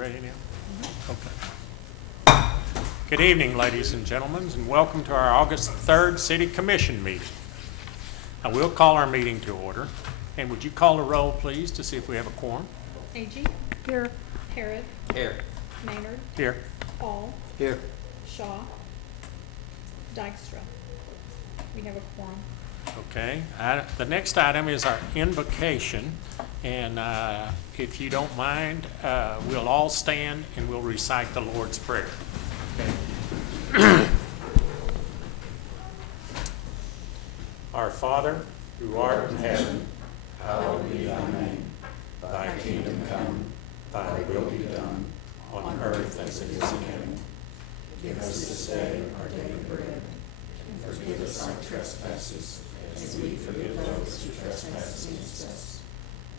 ready now? Okay. Good evening, ladies and gentlemen, and welcome to our August 3rd City Commission meeting. I will call our meeting to order. And would you call the roll, please, to see if we have a quorum? Agee. Here. Harrod. Here. Maynard. Here. Hall. Here. Shaw. Dykstra. We have a quorum. Okay. The next item is our invocation. And if you don't mind, we'll all stand and we'll recite the Lord's Prayer. Okay. Our Father, who art in heaven, hallowed be thy name. Thy kingdom come, thy will be done, on earth as it is in heaven. Give us this day our daily bread, and forgive us our trespasses, as we forgive those who trespass against us.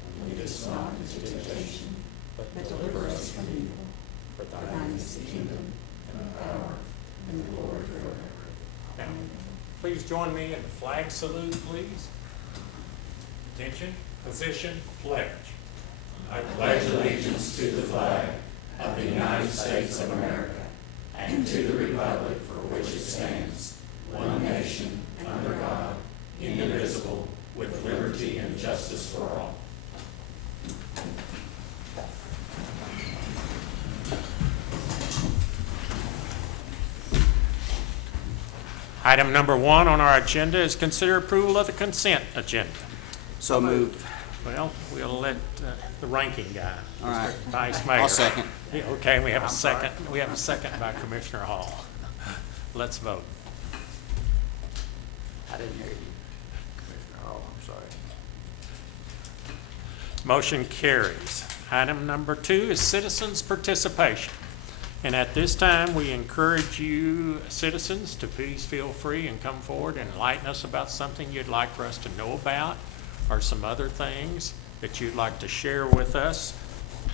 And lead us not into temptation, but deliver us from evil. For thine is the kingdom, and the power, and the glory forever. Now, please join me in the flag salute, please. Attention, position, pledge. I pledge allegiance to the flag of the United States of America and to the republic for which it stands, one nation, under God, indivisible, with liberty and justice for all. Item number 1 on our agenda is consider approval of the consent agenda. So moved. Well, we'll let the ranking guy, All right. Vice Mayor. I'll second. Yeah, okay, we have a second. We have a second by Commissioner Hall. Let's vote. I didn't hear you. Commissioner Hall, I'm sorry. Motion carries. Item number 2 is citizens' participation. And at this time, we encourage you, citizens, to please feel free and come forward and enlighten us about something you'd like for us to know about, or some other things that you'd like to share with us.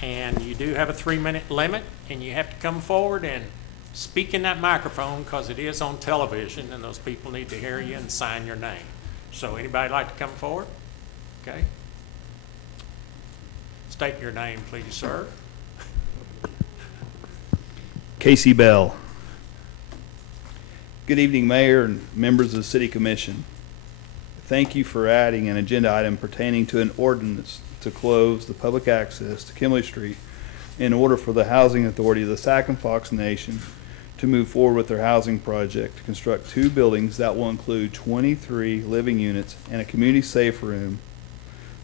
And you do have a 3-minute limit, and you have to come forward and speak in that microphone because it is on television and those people need to hear you and sign your name. So anybody like to come forward? Okay. State your name, please, sir. Casey Bell. Good evening, Mayor and members of the City Commission. Thank you for adding an agenda item pertaining to an ordinance to close the public access to Kimberly Street in order for the Housing Authority of the Sac and Fox Nation to move forward with their housing project to construct 2 buildings that will include 23 living units and a community safe room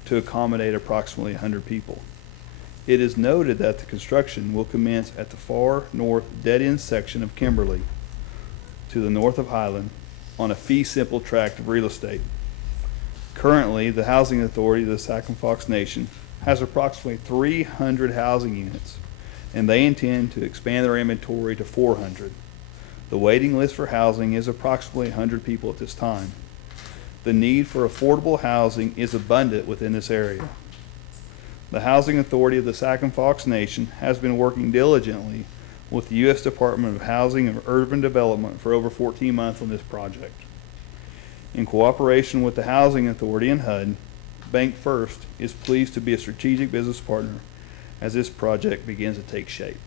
to accommodate approximately 100 people. It is noted that the construction will commence at the far north dead-end section of Kimberly to the north of Highland on a fee-simple tract of real estate. Currently, the Housing Authority of the Sac and Fox Nation has approximately 300 housing units, and they intend to expand their inventory to 400. The waiting list for housing is approximately 100 people at this time. The need for affordable housing is abundant within this area. The Housing Authority of the Sac and Fox Nation has been working diligently with the U.S. Department of Housing and Urban Development for over 14 months on this project. In cooperation with the Housing Authority and HUD, Bank First is pleased to be a strategic business partner as this project begins to take shape.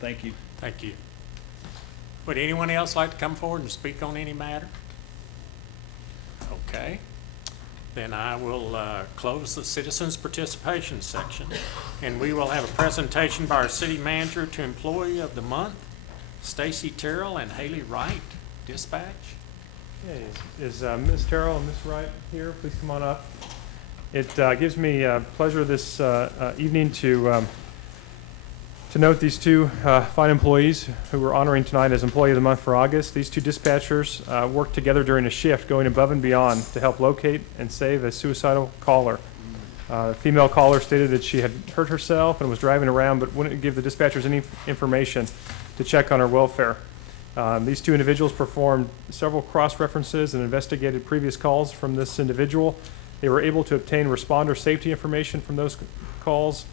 Thank you. Thank you. Would anyone else like to come forward and speak on any matter? Okay. Then I will close the citizens' participation section, and we will have a presentation by our city manager to Employee of the Month, Stacy Terrell and Haley Wright, Dispatch. Okay, is Ms. Terrell and Ms. Wright here? Please come on up. It gives me pleasure this evening to note these 2 fine employees who we're honoring tonight as Employee of the Month for August. These 2 dispatchers worked together during a shift, going above and beyond to help locate and save a suicidal caller. The female caller stated that she had hurt herself and was driving around but wouldn't give the dispatchers any information to check on her welfare. These 2 individuals performed several cross-references and investigated previous calls from this individual. They were able to obtain responder safety information from those calls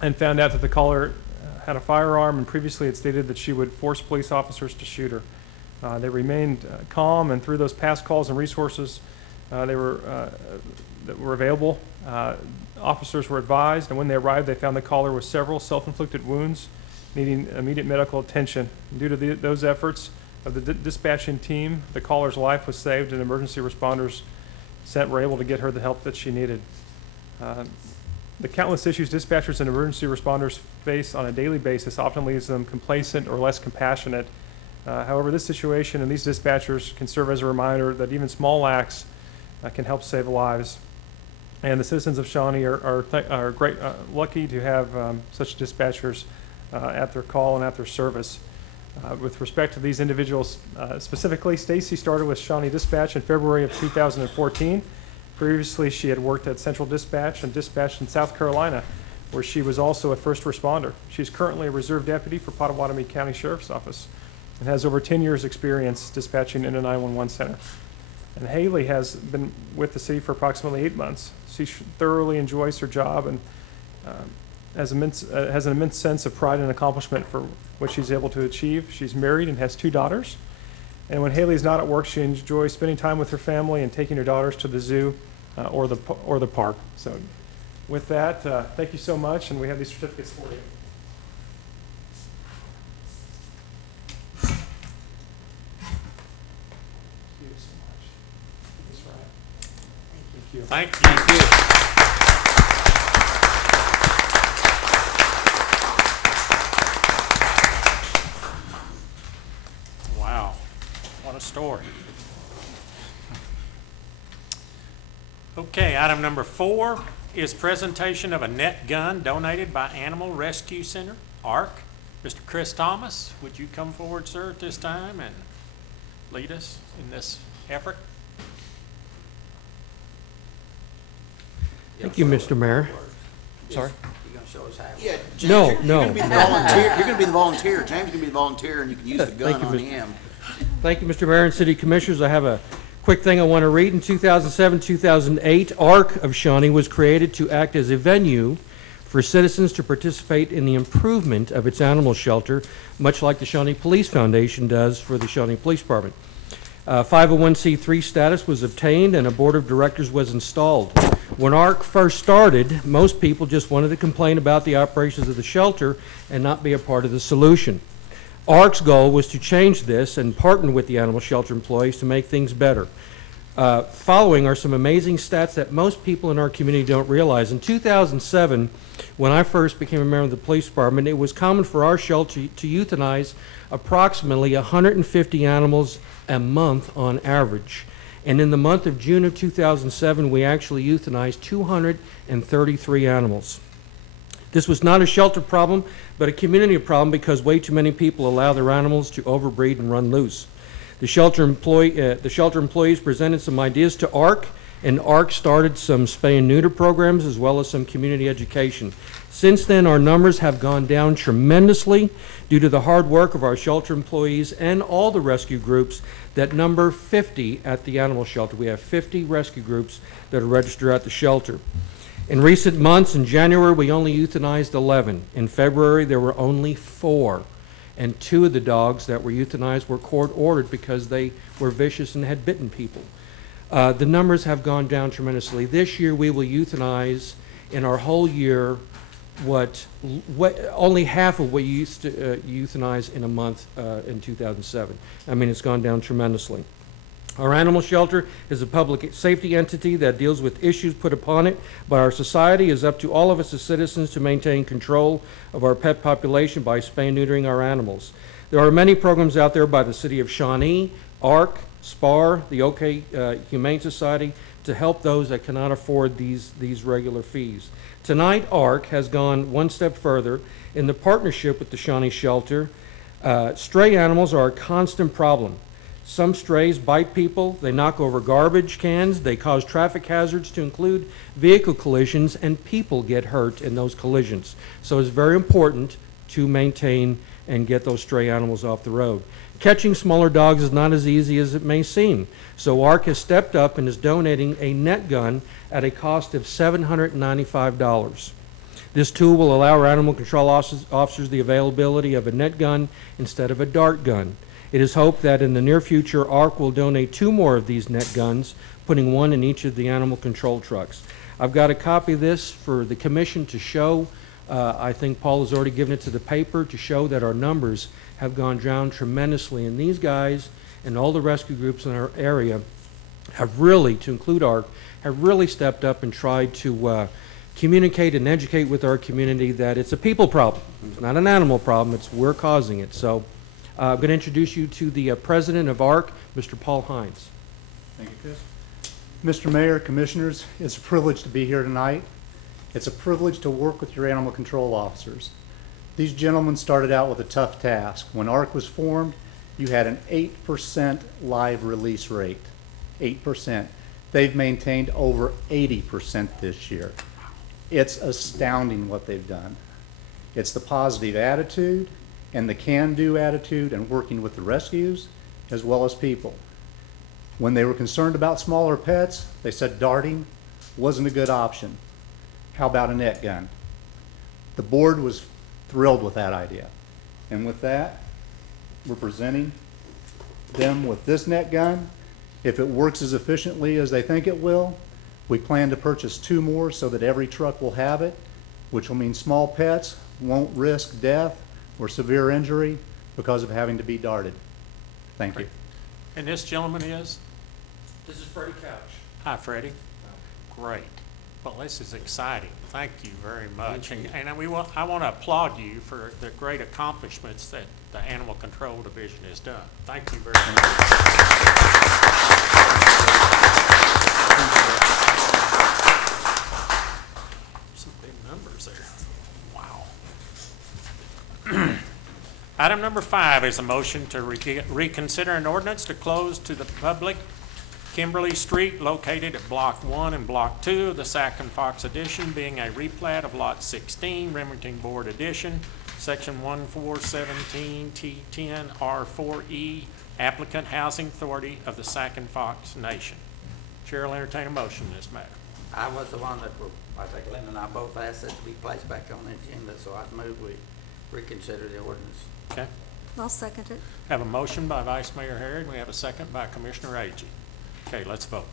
and found out that the caller had a firearm and previously had stated that she would force police officers to shoot her. They remained calm, and through those past calls and resources that were available, officers were advised, and when they arrived, they found the caller with several self-inflicted wounds needing immediate medical attention. Due to those efforts of the dispatching team, the caller's life was saved, and emergency responders were able to get her the help that she needed. The countless issues dispatchers and emergency responders face on a daily basis often leaves them complacent or less compassionate. However, this situation and these dispatchers can serve as a reminder that even small acts can help save lives. And the citizens of Shawnee are lucky to have such dispatchers at their call and at their service. With respect to these individuals specifically, Stacy started with Shawnee Dispatch in February of 2014. Previously, she had worked at Central Dispatch and dispatched in South Carolina, where she was also a first responder. She's currently a reserve deputy for Pottawatomie County Sheriff's Office and has over 10 years' experience dispatching in a 911 center. And Haley has been with the city for approximately 8 months. She thoroughly enjoys her job and has an immense sense of pride and accomplishment for what she's able to achieve. She's married and has 2 daughters. And when Haley's not at work, she enjoys spending time with her family and taking her daughters to the zoo or the park. So with that, thank you so much, and we have these certificates for you. Thank you so much. That's right. Thank you. Thank you. Wow, what a story. Okay, item number 4 is presentation of a net gun donated by Animal Rescue Center, ARC. Mr. Chris Thomas, would you come forward, sir, at this time and lead us in this effort? Thank you, Mr. Mayor. Sorry? You gonna show us how? Yeah, James, No, you're no. gonna be the volunteer. You're gonna be the volunteer. James is gonna be the volunteer, and you can use the gun Thank you, on Mr. him. Thank you, Mr. Mayor and City Commissioners. I have a quick thing I want to read. In 2007-2008, ARC of Shawnee was created to act as a venue for citizens to participate in the improvement of its animal shelter, much like the Shawnee Police Foundation does for the Shawnee Police Department. 501c3 status was obtained and a board of directors was installed. When ARC first started, most people just wanted to complain about the operations of the shelter and not be a part of the solution. ARC's goal was to change this and partner with the animal shelter employees to make things better. Following are some amazing stats that most people in our community don't realize. In 2007, when I first became a member of the police department, it was common for our shelter to euthanize approximately 150 animals a month on average. And in the month of June of 2007, we actually euthanized 233 animals. This was not a shelter problem, but a community problem because way too many people allow their animals to overbreed and run loose. The shelter employees presented some ideas to ARC, and ARC started some spay and neuter programs as well as some community education. Since then, our numbers have gone down tremendously due to the hard work of our shelter employees and all the rescue groups that number 50 at the animal shelter. We have 50 rescue groups that are registered at the shelter. In recent months, in January, we only euthanized 11. In February, there were only 4. And 2 of the dogs that were euthanized were court-ordered because they were vicious and had bitten people. The numbers have gone down tremendously. This year, we will euthanize in our whole year only half of what you used to euthanize in a month in 2007. I mean, it's gone down tremendously. Our animal shelter is a public safety entity that deals with issues put upon it by our society. It is up to all of us as citizens to maintain control of our pet population by spay and neutering our animals. There are many programs out there by the City of Shawnee, ARC, SPAR, the OK Humane Society, to help those that cannot afford these regular fees. Tonight, ARC has gone one step further in the partnership with the Shawnee Shelter. Stray animals are a constant problem. Some strays bite people, they knock over garbage cans, they cause traffic hazards to include vehicle collisions, and people get hurt in those collisions. So it's very important to maintain and get those stray animals off the road. Catching smaller dogs is not as easy as it may seem. So ARC has stepped up and is donating a net gun at a cost of $795. This tool will allow our animal control officers the availability of a net gun instead of a dart gun. It is hoped that in the near future, ARC will donate 2 more of these net guns, putting 1 in each of the animal control trucks. I've got a copy of this for the commission to show. I think Paul has already given it to the paper to show that our numbers have gone down tremendously. And these guys and all the rescue groups in our area have really, to include ARC, have really stepped up and tried to communicate and educate with our community that it's a people problem. It's not an animal problem. It's we're causing it. So I'm going to introduce you to the president of ARC, Mr. Paul Hines. Thank you, Chris. Mr. Mayor, Commissioners, it's a privilege to be here tonight. It's a privilege to work with your animal control officers. These gentlemen started out with a tough task. When ARC was formed, you had an 8% live release rate. 8%. They've maintained over 80% this year. It's astounding what they've done. It's the positive attitude and the can-do attitude and working with the rescues as well as people. When they were concerned about smaller pets, they said darting wasn't a good option. How about a net gun? The board was thrilled with that idea. And with that, we're presenting them with this net gun. If it works as efficiently as they think it will, we plan to purchase 2 more so that every truck will have it, which will mean small pets won't risk death or severe injury because of having to be darted. Thank you. And this gentleman is? This is Freddie Couch. Hi, Freddie. Great. Well, this is exciting. Thank you very much. And I want to applaud you for the great accomplishments that the Animal Control Division has done. Thank you very much. Some big numbers there. Wow. Item number 5 is a motion to reconsider an ordinance to close to the public Kimberly Street located at Block 1 and Block 2 of the Sac and Fox Addition, being a replat of Lot 16, Remington Board Addition, Section 1417 T10 R4E, applicant Housing Authority of the Sac and Fox Nation. Chair will entertain a motion in this matter. I was the one that, I think Lynn and I both asked it to be placed back on the agenda, so I'd move we reconsider the ordinance. Okay. I'll second it. Have a motion by Vice Mayor Harrod. We have a second by Commissioner Agee. Okay, let's vote.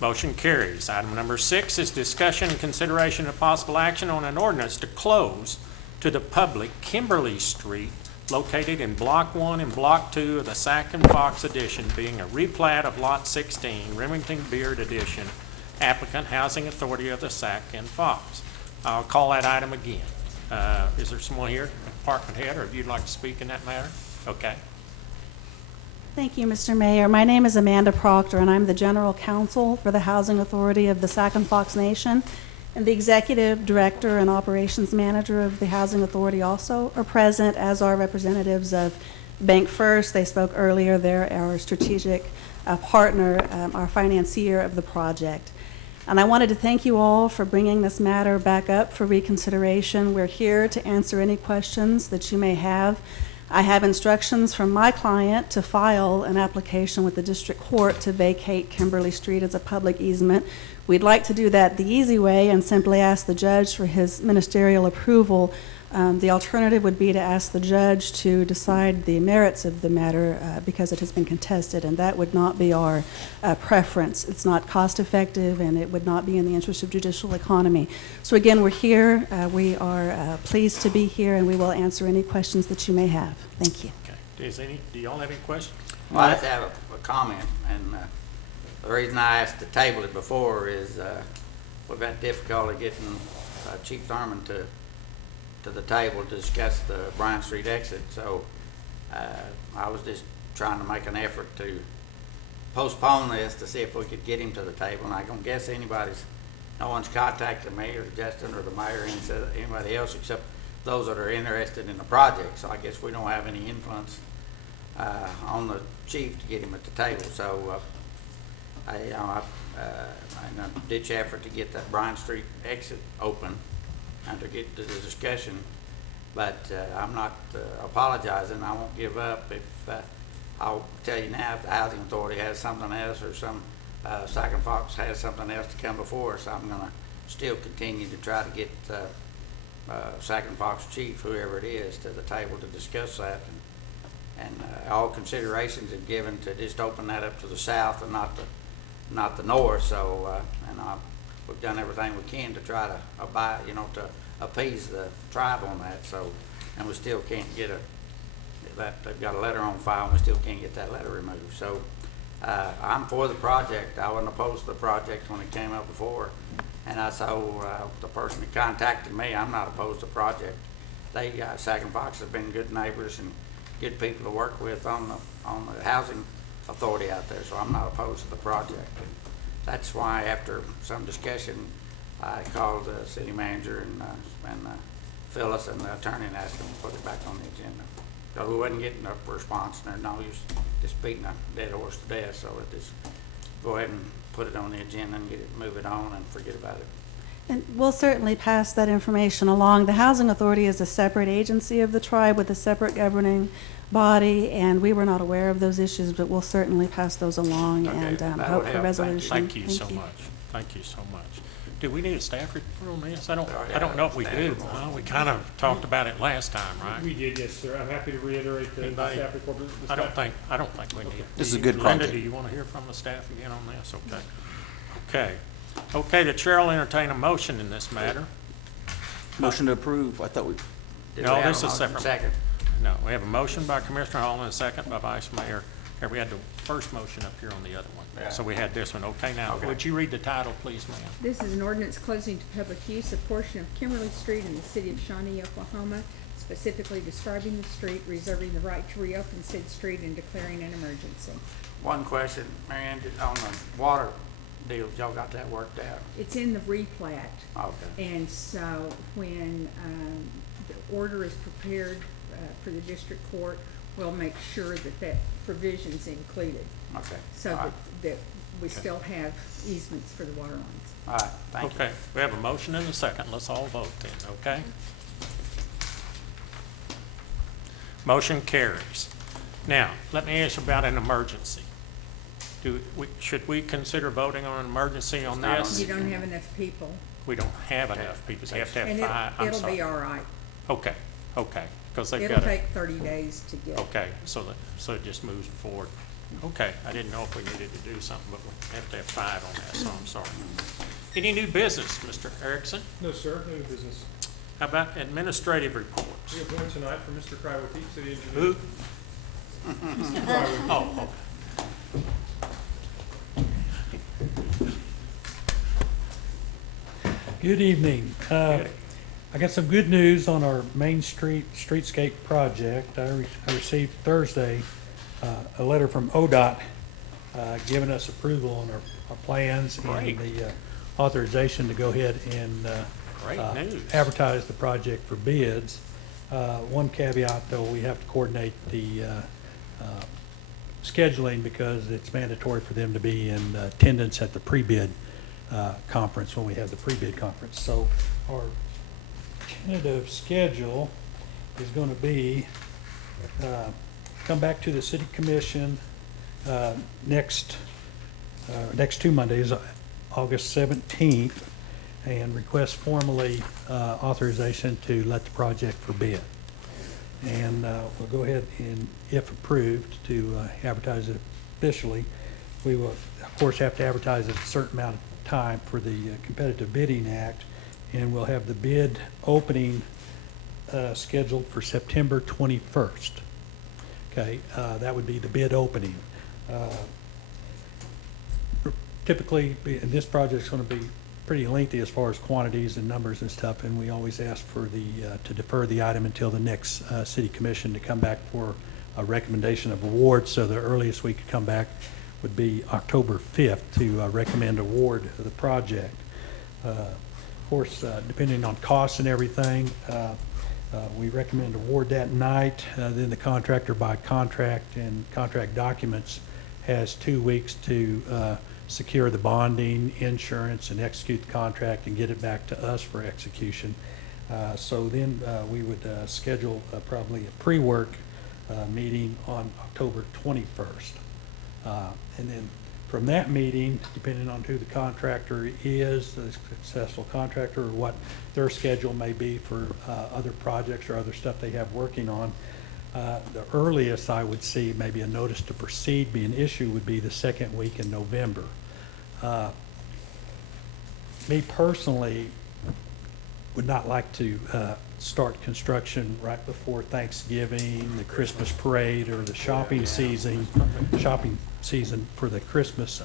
Motion carries. Item number 6 is discussion and consideration of possible action on an ordinance to close to the public Kimberly Street located in Block 1 and Block 2 of the Sac and Fox Addition, being a replat of Lot 16, Remington Beard Addition, applicant Housing Authority of the Sac and Fox. I'll call that item again. Is there someone here, department head, or if you'd like to speak in that matter? Okay. Thank you, Mr. Mayor. My name is Amanda Proctor, and I'm the General Counsel for the Housing Authority of the Sac and Fox Nation. And the Executive Director and Operations Manager of the Housing Authority also are present, as are representatives of Bank First. They spoke earlier. They're our strategic partner, our financier of the project. And I wanted to thank you all for bringing this matter back up for reconsideration. We're here to answer any questions that you may have. I have instructions from my client to file an application with the district court to vacate Kimberly Street as a public easement. We'd like to do that the easy way and simply ask the judge for his ministerial approval. The alternative would be to ask the judge to decide the merits of the matter because it has been contested, and that would not be our preference. It's not cost effective, and it would not be in the interest of judicial economy. So again, we're here. We are pleased to be here, and we will answer any questions that you may have. Thank you. Okay. Do y'all have any questions? Well, I have to have a comment, and the reason I asked to table it before is we've had difficulty getting Chief Thurman to the table to discuss the Bryant Street exit. So I was just trying to make an effort to postpone this to see if we could get him to the table. And I don't guess no one's contacted me or Justin or the mayor or anybody else except those that are interested in the project. So I guess we don't have any influence on the chief to get him at the table. So I in a ditch effort to get that Bryant Street exit open and to get to the discussion, but I'm not apologizing. I won't give up. If I'll tell you now, if the Housing Authority has something else or some Sac and Fox has something else to come before us, I'm going to still continue to try to get Sac and Fox chief, whoever it is, to the table to discuss that. And all considerations are given to just open that up to the south and not the north. So, we've done everything we can to try to to appease the tribe on that. So, and we still can't get they've got a letter on file and we still can't get that letter removed. So, I'm for the project. I wasn't opposed to the project when it came up before. And I told the person that contacted me, I'm not opposed to the project. Sac and Fox have been good neighbors and good people to work with on the housing authority out there, so I'm not opposed to the project. And that's why, after some discussion, I called the city manager and Phyllis and the attorney and asked them to put it back on the agenda. So we wasn't getting a response, and there's no use just beating a dead horse to death. So it just go ahead and put it on the agenda and move it on and forget about it. And we'll certainly pass that information along. The Housing Authority is a separate agency of the tribe with a separate governing body, and we were not aware of those issues, but we'll certainly pass those along Okay, and that hope would for help. resolution. Thank you so much. Thank you so much. Do we need a staff report on this? I don't know if we do. Well, we kind of talked about it last time, right? We did, yes, sir. I'm happy to reiterate the Anybody? staff report. I don't think we need it. This is a good Linda, project. do you want to hear from the staff again on this? Okay. Okay, the chair will entertain a motion in this matter. Motion to approve. I thought we, Did No, we have this a is motion? separate. Second. No, we have a motion by Commissioner Hall and a second by Vice Mayor. Here, we had the first motion up here on the other one. Yeah. So we had this one. Okay, now, Okay. would you read the title, please, ma'am? This is an ordinance closing to public use a portion of Kimberly Street in the city of Shawnee, Oklahoma, specifically describing the street, reserving the right to reopen said street, and declaring an emergency. One question, Marianne, on the water deal, y'all got that worked out? It's in the replat, Okay. and so when the order is prepared for the district court, we'll make sure that that provision's included, Okay. so All right. that we still have easements for the water lines. All right, thank you. Okay, we have a motion and a second. Let's all vote then, okay? Motion carries. Now, let me ask you about an emergency. Should we consider voting on an emergency on It's not on this? You don't have enough people, We don't have enough people. You have to and have five. I'm it'll sorry. be all right. Okay, because they've It'll got take 30 days to get. okay, so it just moves forward. Okay, I didn't know if we needed to do something, but we have to have five on that, so I'm sorry. Any new business, Mr. Erickson? No, sir, no business. How about administrative reports? We have one tonight from Mr. Crywitty, city engineer. Who? Mr. Crywitty. Oh, Good evening. okay. I got some good news on our Main Street streetscape project. I received Thursday a letter from ODOT giving us approval on our plans Great. and the authorization to go ahead and Great news. advertise the project for bids. One caveat, though, we have to coordinate the scheduling because it's mandatory for them to be in attendance at the pre-bid conference when we have the pre-bid conference. So our tentative schedule is going to be come back to the city commission next 2 Mondays, August 17th, and request formally authorization to let the project for bid. And we'll go ahead and, if approved, to advertise it officially. We will, of course, have to advertise it a certain amount of time for the Competitive Bidding Act, and we'll have the bid opening scheduled for September 21st. Okay, that would be the bid opening. Typically, and this project's going to be pretty lengthy as far as quantities and numbers and stuff, and we always ask for the to defer the item until the next city commission to come back for a recommendation of award. So the earliest we could come back would be October 5th to recommend award of the project. Of course, depending on costs and everything, we recommend award that night. Then the contractor, by contract and contract documents, has 2 weeks to secure the bonding, insurance, and execute the contract and get it back to us for execution. So then we would schedule probably a pre-work meeting on October 21st. And then From that meeting, depending on who the contractor is, the successful contractor, or what their schedule may be for other projects or other stuff they have working on, the earliest I would see maybe a notice to proceed be an issue would be the second week in November. Me personally would not like to start construction right before Thanksgiving, the Christmas parade, or the shopping season for the Christmas,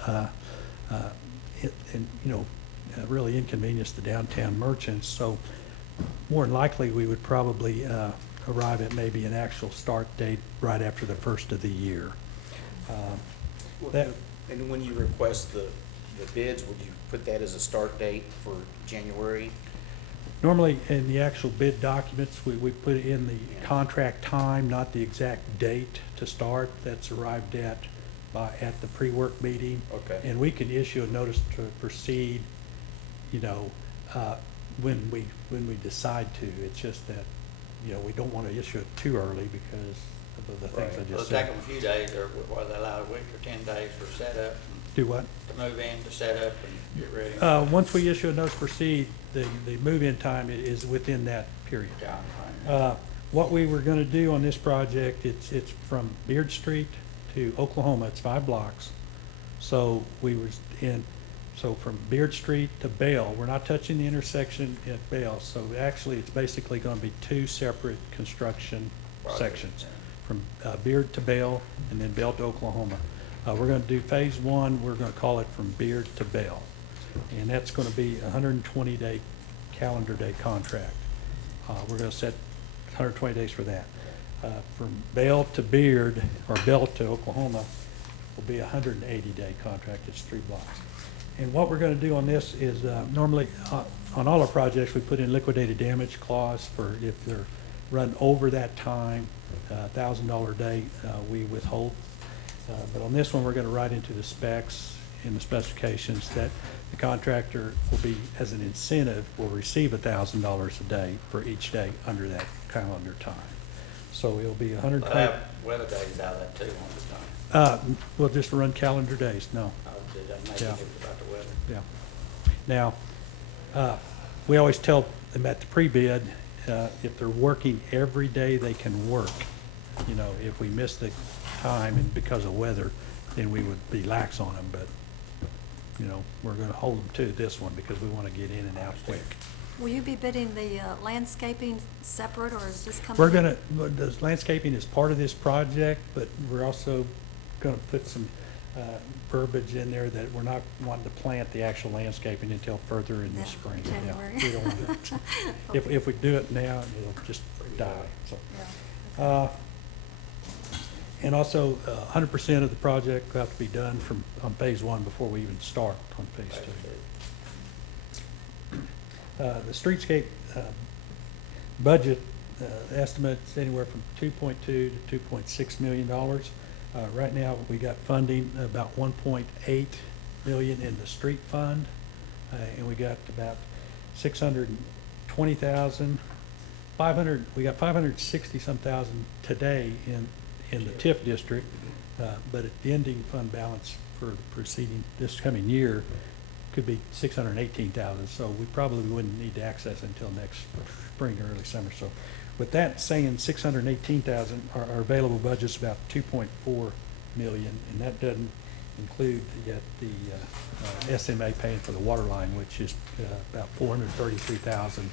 really inconvenience the downtown merchants. So more than likely, we would probably arrive at maybe an actual start date right after the first of the year. And when you request the bids, would you put that as a start date for January? Normally, in the actual bid documents, we put in the contract time, not the exact date to start. That's arrived at the pre-work meeting. Okay. And we can issue a notice to proceed, when we decide to. It's just that, we don't want to issue it too early because of the things I It'll just take said. them a few days, or whether they allow a week or 10 days for setup, Do what? to move in, to set up and get ready. Once we issue a notice to proceed, the move-in time is within that period. What we were going to do on this project, it's from Beard Street to Oklahoma. It's 5 blocks. So so from Beard Street to Bell, we're not touching the intersection at Bell. So actually, it's basically going to be 2 separate construction sections, from Beard to Bell, and then Bell to Oklahoma. We're going to do phase 1. We're going to call it from Beard to Bell, and that's going to be a 120-day calendar day contract. We're going to set 120 days for that. From Bell to Beard, or Bell to Oklahoma, will be a 180-day contract. It's 3 blocks. And what we're going to do on this is normally on all our projects we put in liquidated damage clause for if they're run over that time, $1,000 a day, we withhold. But on this one, we're going to write into the specs in the specifications that the contractor will be, as an incentive, will receive $1,000 a day for each day under that calendar time. So it'll be 120. They'll have weather days out of that too on the time. We'll just run calendar days. No. It doesn't make Yeah. any difference about the weather. Yeah. Now, we always tell them at the pre-bid, if they're working every day they can work, if we miss the time and because of weather, then we would be lax on them. But, we're going to hold them to this one because we want to get in and out quick. Will you be bidding the landscaping separate, or is this coming? We're going to, the landscaping is part of this project, but we're also going to put some verbiage in there that we're not wanting to plant the actual landscaping until further in the spring. Yeah, January. we don't want to. If we do it now, it'll just die. So, and also, 100% of the project will have to be done on phase 1 before we even start on phase 2. The streetscape budget estimates anywhere from $2.2 to $2.6 million. Right now, we got funding about $1.8 million in the street fund, and we got about $620,000. We got 560-some thousand today in the TIF district, but at the ending fund balance for this coming year could be $618,000. So we probably wouldn't need to access until next spring or early summer. So with that saying, $618,000, our available budget's about $2.4 million, and that doesn't include yet the SMA paying for the water line, which is about $433,000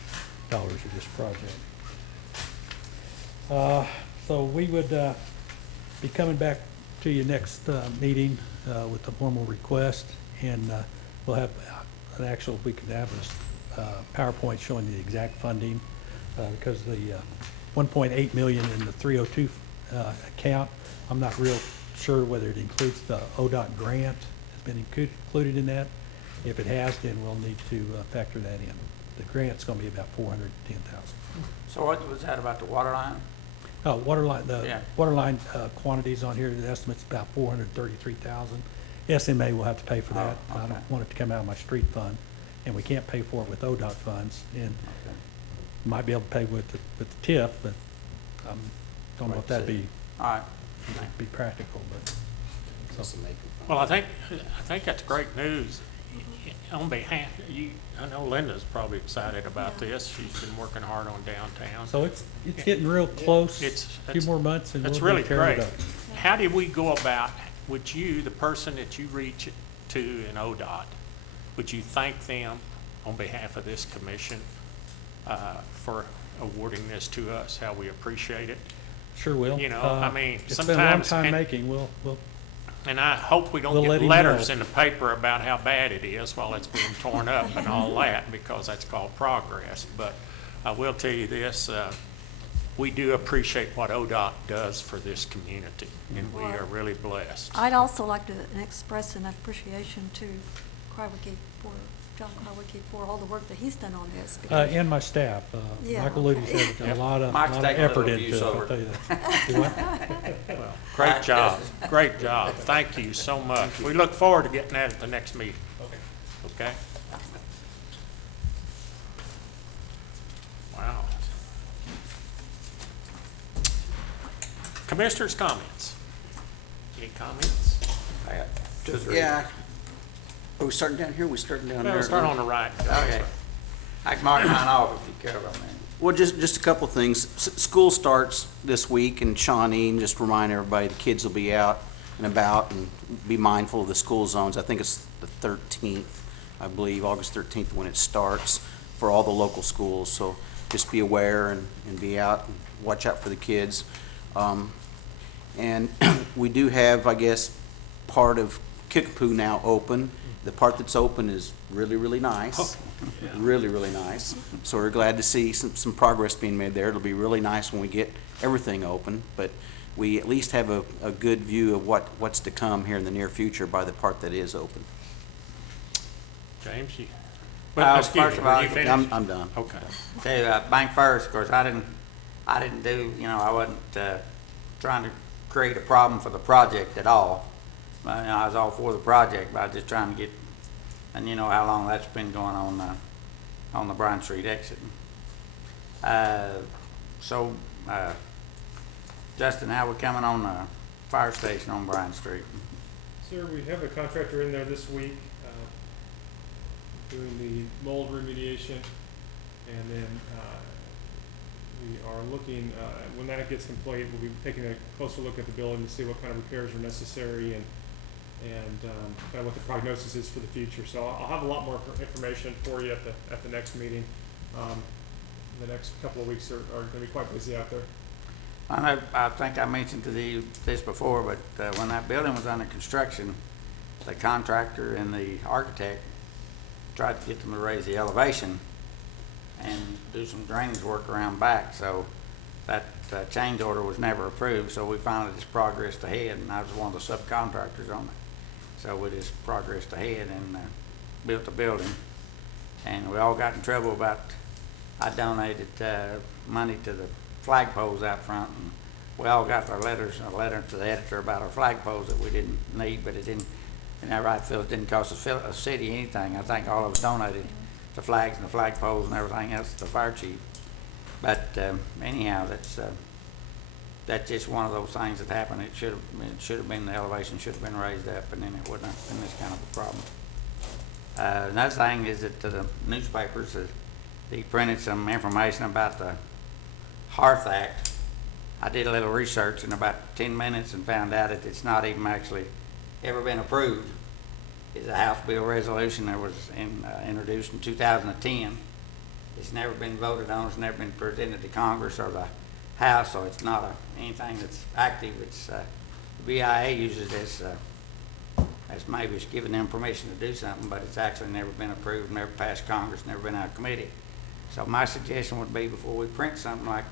of this project. So we would be coming back to you next meeting with the formal request, and we'll have we can have a PowerPoint showing the exact funding because the $1.8 million in the 302 account, I'm not real sure whether it includes the ODOT grant has been included in that. If it has, then we'll need to factor that in. The grant's going to be about $410,000. So what was that about the water line? Water line, Yeah. water line quantities on here, the estimate's about $433,000. SMA will have to pay for that. Oh, okay. I don't want it to come out of my street fund, and we can't pay for it with ODOT funds. And might be able to pay with the TIF, but don't know if that'd be All right. be practical. But Just to make it Well, I think that's great news. On behalf, I know Linda's probably excited about this. She's been working hard on downtown. So it's getting real close. A few more months and we'll It's be really tearing it great. up. How did we go about, would you, the person that you reach to in ODOT, would you thank them on behalf of this commission for awarding this to us, how we appreciate it? Sure will. You know, I mean, It's been a long sometimes, time and- making. We'll And I hope we don't We'll let get him letters know. in the paper about how bad it is while it's being torn up and all that, because that's called progress. But I will tell you this, we do appreciate what ODOT does for this community, and we are really blessed. I'd also like to express an appreciation to John Krawicki for all the work that he's done on this. because- and my staff. Yeah, Michael Luty's okay. had a lot of Mike's taking a effort little into abuse it, I'll over it. tell you that. Do what? Well, great job, great job. Thank you so much. We look forward to getting that at the next meeting. Okay? Wow. Commissioners' comments? Any comments? Yeah. Are we starting down here? Or we starting down there? Well, start on the right. Okay. I can mark mine off if you care about me. Well, just a couple things. School starts this week in Shawnee, and just remind everybody, the kids will be out and about, and be mindful of the school zones. I think it's the 13th, I believe, August 13th when it starts for all the local schools. So just be aware and be out and watch out for the kids. And we do have, I guess, part of Kickapoo now open. The part that's open is really, really nice. Really, really nice. So we're glad to see some progress being made there. It'll be really nice when we get everything open, but we at least have a good view of what's to come here in the near future by the part that is open. James, you, well, excuse first me, of were all, you finished? I'm done. Okay. Tell you, Bank First, of course, I didn't do, I wasn't trying to create a problem for the project at all. I was all for the project, but I was just trying to get, and you know how long that's been going on the Bryan Street exit. Justin, how we coming on the fire station on Bryan Street? Sir, we have a contractor in there this week, doing the mold remediation, and then, we are looking, when that gets complete, we'll be taking a closer look at the building to see what kind of repairs are necessary and kind of what the prognosis is for the future. So I'll have a lot more information for you at the next meeting. The next couple of weeks are gonna be quite busy out there. I think I mentioned to this before, but when that building was under construction, the contractor and the architect tried to get them to raise the elevation and do some drainage work around back, so that change order was never approved, so we finally just progressed ahead, and I was one of the subcontractors on it. So we just progressed ahead and built the building, and we all got in trouble about, I donated money to the flagpoles out front, and we all got our letters, a letter to the editor about our flagpoles that we didn't need, but it didn't, and that right, Phil, it didn't cost a city anything. I think all of us donated the flags and the flagpoles and everything else to the fire chief. But anyhow, that's just one of those things that happened. It should have been, the elevation should have been raised up, and then it wouldn't have been this kind of a problem. Another thing is that the newspapers, they printed some information about the Hearth Act. I did a little research in about 10 minutes and found out that it's not even actually ever been approved. It's a House bill resolution that was introduced in 2010. It's never been voted on. It's never been presented to Congress or the House, so it's not anything that's active. It's the BIA uses this as maybe it's giving them permission to do something, but it's actually never been approved, never passed Congress, never been out of committee. So my suggestion would be, before we print something like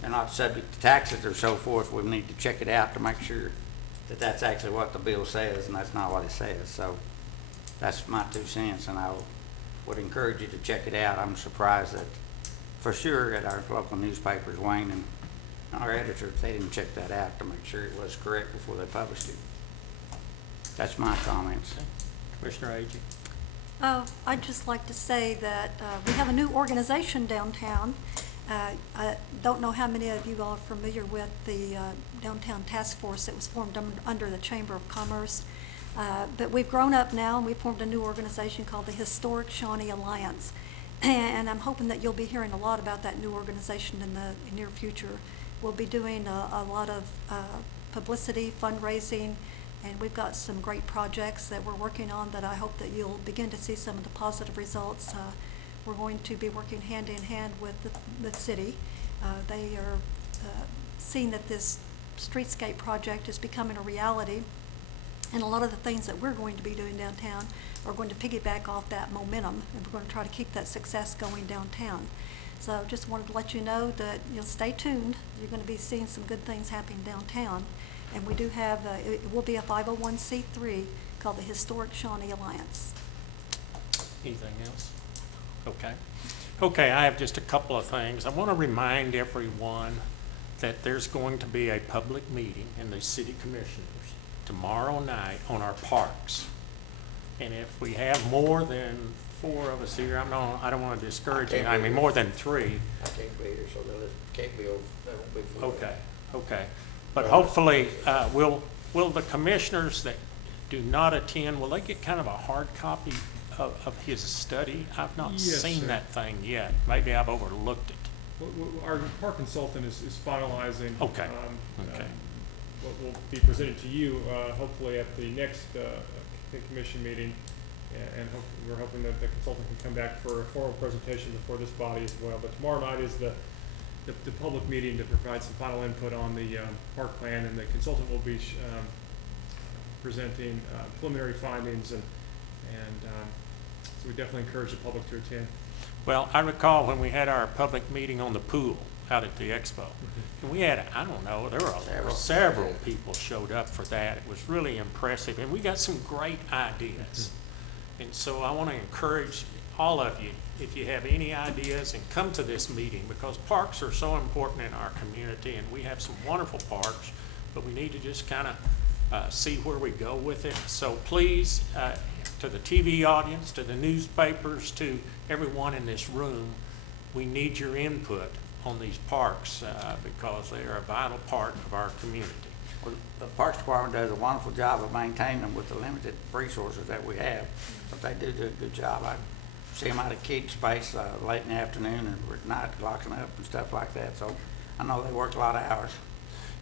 they're not subject to taxes or so forth, we need to check it out to make sure that that's actually what the bill says, and that's not what it says. So that's my 2 cents, and I would encourage you to check it out. I'm surprised that, for sure, at our local newspapers, Wayne and our editors, they didn't check that out to make sure it was correct before they published it. That's my comments. Commissioner Agee. I'd just like to say that we have a new organization downtown. I don't know how many of you all are familiar with the Downtown Task Force that was formed under the Chamber of Commerce. But we've grown up now, and we formed a new organization called the Historic Shawnee Alliance. And I'm hoping that you'll be hearing a lot about that new organization in the near future. We'll be doing a lot of publicity, fundraising, and we've got some great projects that we're working on that I hope that you'll begin to see some of the positive results. We're going to be working hand in hand with the city. They are seeing that this streetscape project is becoming a reality, and a lot of the things that we're going to be doing downtown are going to piggyback off that momentum, and we're going to try to keep that success going downtown. So just wanted to let you know that you'll stay tuned. You're going to be seeing some good things happening downtown. And we do have, it will be a 501c3 called the Historic Shawnee Alliance. Anything else? Okay. Okay, I have just a couple of things. I want to remind everyone that there's going to be a public meeting in the city commissioners tomorrow night on our parks. And if we have more than 4 of us here, I don't want to discourage you. I mean, more than 3. I can't be here, so that can't be over, that won't be full. Okay. But hopefully, will the commissioners that do not attend, will they get kind of a hard copy of his study? I've not Yes, seen sir. that thing yet. Maybe I've overlooked it. Our park consultant is finalizing. Okay. Okay. What will be presented to you, hopefully at the next commission meeting. And we're hoping that the consultant can come back for a formal presentation before this body as well. But tomorrow night is the public meeting to provide some final input on the park plan, and the consultant will be presenting preliminary findings, and so we definitely encourage the public to attend. Well, I recall when we had our public meeting on the pool out at the expo, and we had, I don't know, there were several people showed up for that. It was really impressive, and we got some great ideas. And so I want to encourage all of you, if you have any ideas, and come to this meeting, because parks are so important in our community, and we have some wonderful parks, but we need to just kind of see where we go with it. So please, to the TV audience, to the newspapers, to everyone in this room, we need your input on these parks because they are a vital part of our community. Well, the Parks Department does a wonderful job of maintaining them with the limited resources that we have, but they do a good job. I see them out of Keep Space late in the afternoon and at night locking up and stuff like that, so I know they work a lot of hours.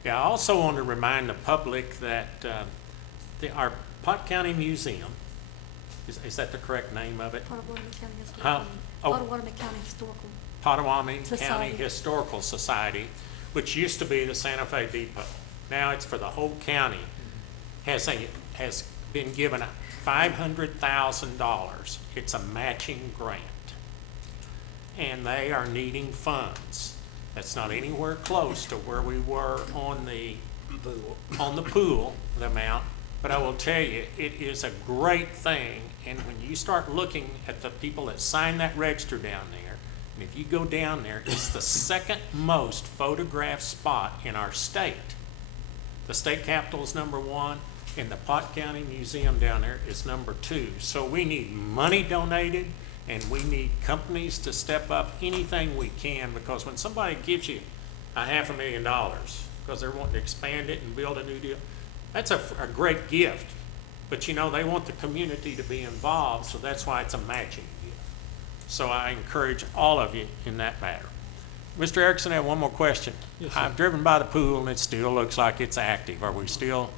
Yeah, I also want to remind the public that our Pot County Museum, is that the correct name of it? Potawatomi County Historical. Potawatomi County Historical. Potawatomi County Society. Historical Society, which used to be the Santa Fe Depot. Now it's for the whole county, has been given $500,000. It's a matching grant. And they are needing funds. That's not anywhere close to where we were on the pool, the amount. But I will tell you, it is a great thing. And when you start looking at the people that sign that register down there, and if you go down there, it's the second most photographed spot in our state. The state capitol is #1, and the Pot County Museum down there is #2. So we need money donated, and we need companies to step up anything we can, because when somebody gives you $500,000 because they're wanting to expand it and build a new deal, that's a great gift. But you know, they want the community to be involved, so that's why it's a matching gift. So I encourage all of you in that matter. Mr. Erickson, I have one more question. Yes, sir. I've driven by the pool and it still looks like it's active. Are we still?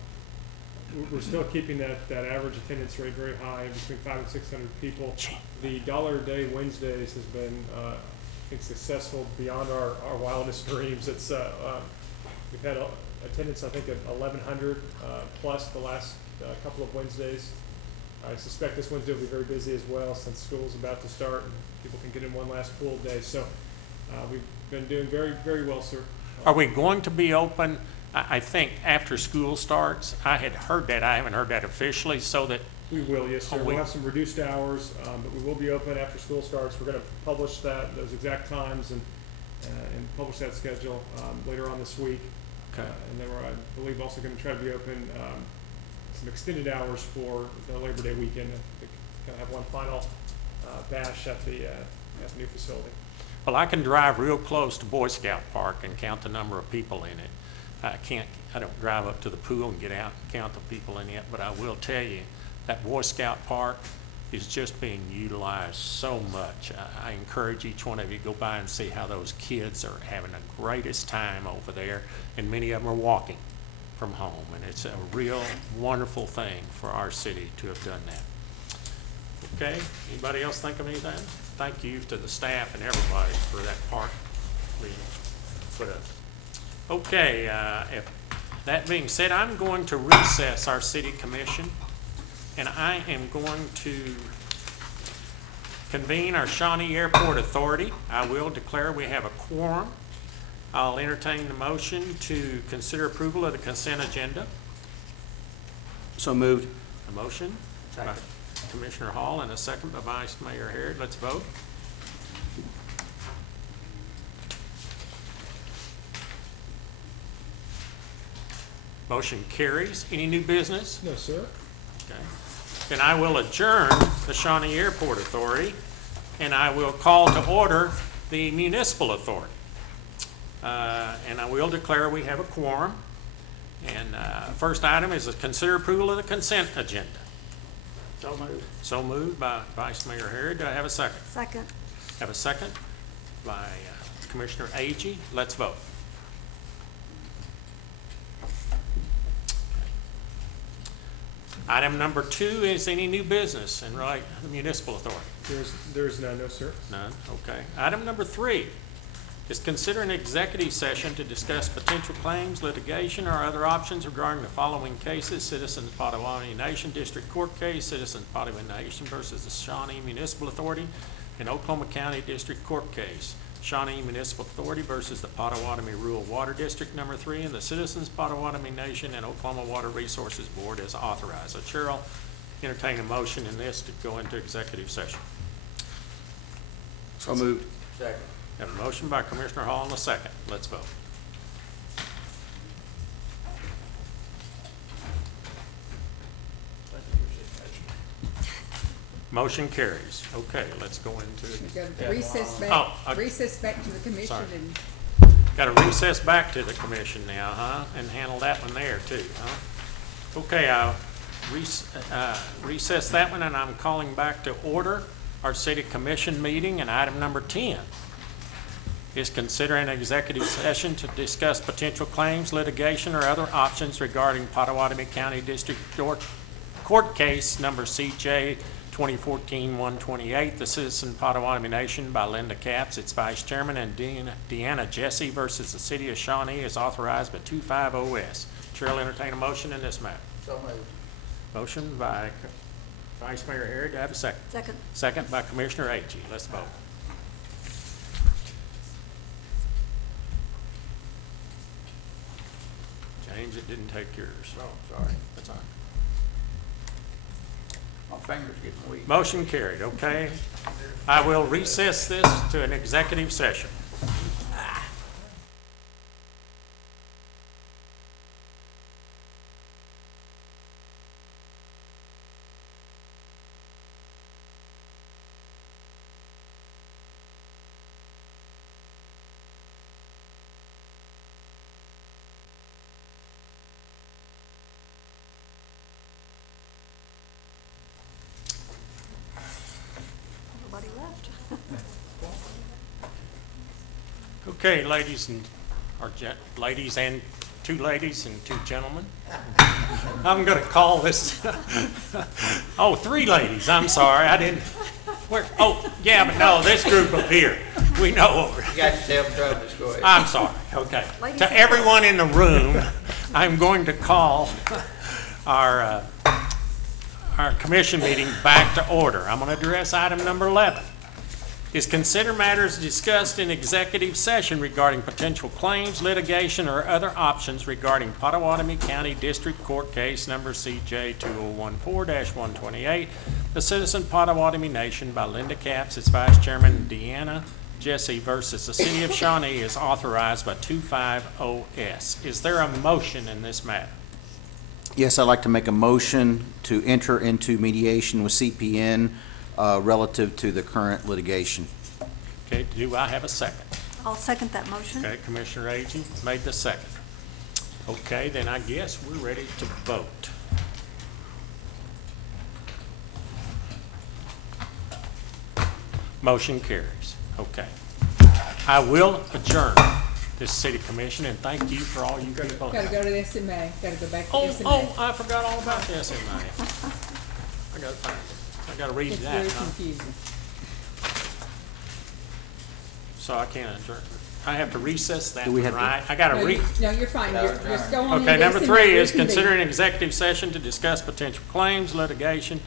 We're still keeping that average attendance rate very high, between 500 and 600 people. The Dollar a Day Wednesdays has been, I think, successful beyond our wildest dreams. It's we've had attendance, I think, at 1,100 plus the last couple of Wednesdays. I suspect this Wednesday will be very busy as well, since school's about to start and people can get in one last pool day. So we've been doing very, very well, sir. Are we going to be open, I think, after school starts? I had heard that. I haven't heard that officially, so that. We will, yes, sir. We'll have some reduced hours, but we will be open after school starts. We're going to publish those exact times and publish that schedule later on this week. Okay. And then we're, I believe, also going to try to be open some extended hours for the Labor Day weekend. We're going to have one final bash at the new facility. Well, I can drive real close to Boy Scout Park and count the number of people in it. I don't drive up to the pool and get out and count the people in it, but I will tell you, that Boy Scout Park is just being utilized so much. I encourage each one of you to go by and see how those kids are having the greatest time over there, and many of them are walking from home, and it's a real wonderful thing for our city to have done that. Okay, anybody else think of anything? Thank you to the staff and everybody for that park being put up. Okay, if that being said, I'm going to recess our city commission, and I am going to convene our Shawnee Airport Authority. I will declare we have a quorum. I'll entertain the motion to consider approval of the consent agenda. So moved. A motion by Commissioner Hall and a second by Vice Mayor Harrod. Let's vote. Motion carries. Any new business? No, sir. Okay. Then I will adjourn the Shawnee Airport Authority, and I will call to order the Municipal Authority. And I will declare we have a quorum. And first item is to consider approval of the consent agenda. So moved. So moved by Vice Mayor Harrod. Do I have a second? Second. Have a second by Commissioner Agee. Let's vote. Item number 2 is any new business in the Municipal Authority. There's none, no, sir. None, okay. Item number 3 is consider an executive session to discuss potential claims, litigation, or other options regarding the following cases: Citizens Potawatomi Nation District Court case, Citizens Potawatomi Nation versus the Shawnee Municipal Authority, and Oklahoma County District Court case, Shawnee Municipal Authority versus the Potawatomi Rural Water District Number 3, and the Citizens Potawatomi Nation and Oklahoma Water Resources Board as authorized. The chair will entertain a motion in this to go into executive session. So moved. Second. Have a motion by Commissioner Hall and a second. Let's vote. Motion carries. Okay, let's go into, We go to recess Oh, back, recess back to the commission sorry. and got to recess back to the commission now, huh? And handle that one there too, huh? Okay, I'll recess that one, and I'm calling back to order our city commission meeting. And item number 10 is consider an executive session to discuss potential claims, litigation, or other options regarding Potawatomi County District Court case number CJ 2014-128, the Citizen Potawatomi Nation by Linda Capps, its vice chairman, and Deanna Jesse versus the City of Shawnee is authorized by 250S. Chair will entertain a motion in this matter. So moved. Motion by Vice Mayor Harrod. Do I have a second? Second. Second by Commissioner Agee. Let's vote. James, it didn't take yours. Oh, sorry. That's all right. My finger's getting weak. Motion carried, okay. I will recess this to an executive session. Everybody left. Okay, ladies and two ladies and two gentlemen. I'm going to call this, oh, 3 ladies, I'm sorry, I didn't, yeah, but no, this group up here, we know. You got yourself in trouble, just go ahead. I'm sorry, okay. Ladies To and everyone in the room, I'm going to call our commission meeting back to order. I'm going to address item number 11. Is consider matters discussed in executive session regarding potential claims, litigation, or other options regarding Potawatomi County District Court case number CJ 2014-128, the Citizen Potawatomi Nation by Linda Capps, its vice chairman, Deanna Jesse versus the City of Shawnee is authorized by 250S. Is there a motion in this matter? Yes, I'd like to make a motion to enter into mediation with CPN relative to the current litigation. Okay, do I have a second? I'll second that motion. Okay, Commissioner Agee made the second. Okay, then I guess we're ready to vote. Motion carries. Okay. I will adjourn this city commission and thank you for all you people. Gotta go to the SMA, gotta go back to Oh, SMA. I forgot all about the SMA. I gotta find it. I gotta read It's that, very huh? confusing. So I can't adjourn. I have to recess that Do we one, have to- right? I gotta No, read. No, you're fine, just go on. Okay, with number SMA, 3 is reconvene. consider an executive session to discuss potential claims, litigation,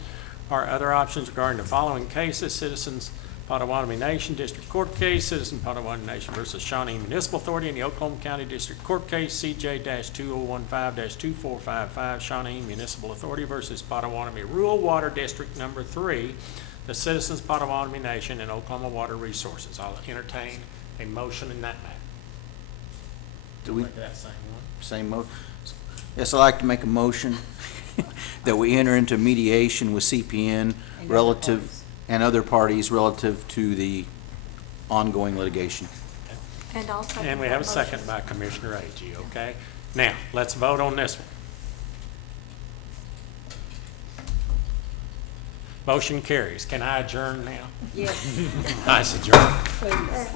or other options regarding the following cases: Citizens Potawatomi Nation District Court Case, Citizen Potawatomi Nation versus Shawnee Municipal Authority, and the Oklahoma County District Court Case, CJ-2015-2455, Shawnee Municipal Authority versus Potawatomi Rural Water District Number 3, the Citizens Potawatomi Nation and Oklahoma Water Resources. I'll entertain a motion in that matter. Do we, Make that same one. same mo, yes, I'd like to make a motion that we enter into mediation with CPN And other relative, parties. and other parties relative to the ongoing litigation. And I'll second And we that have a motion. second by Commissioner Agee, okay? Now, let's vote on this one. Motion carries. Can I adjourn now? Yes, I adjourn. please.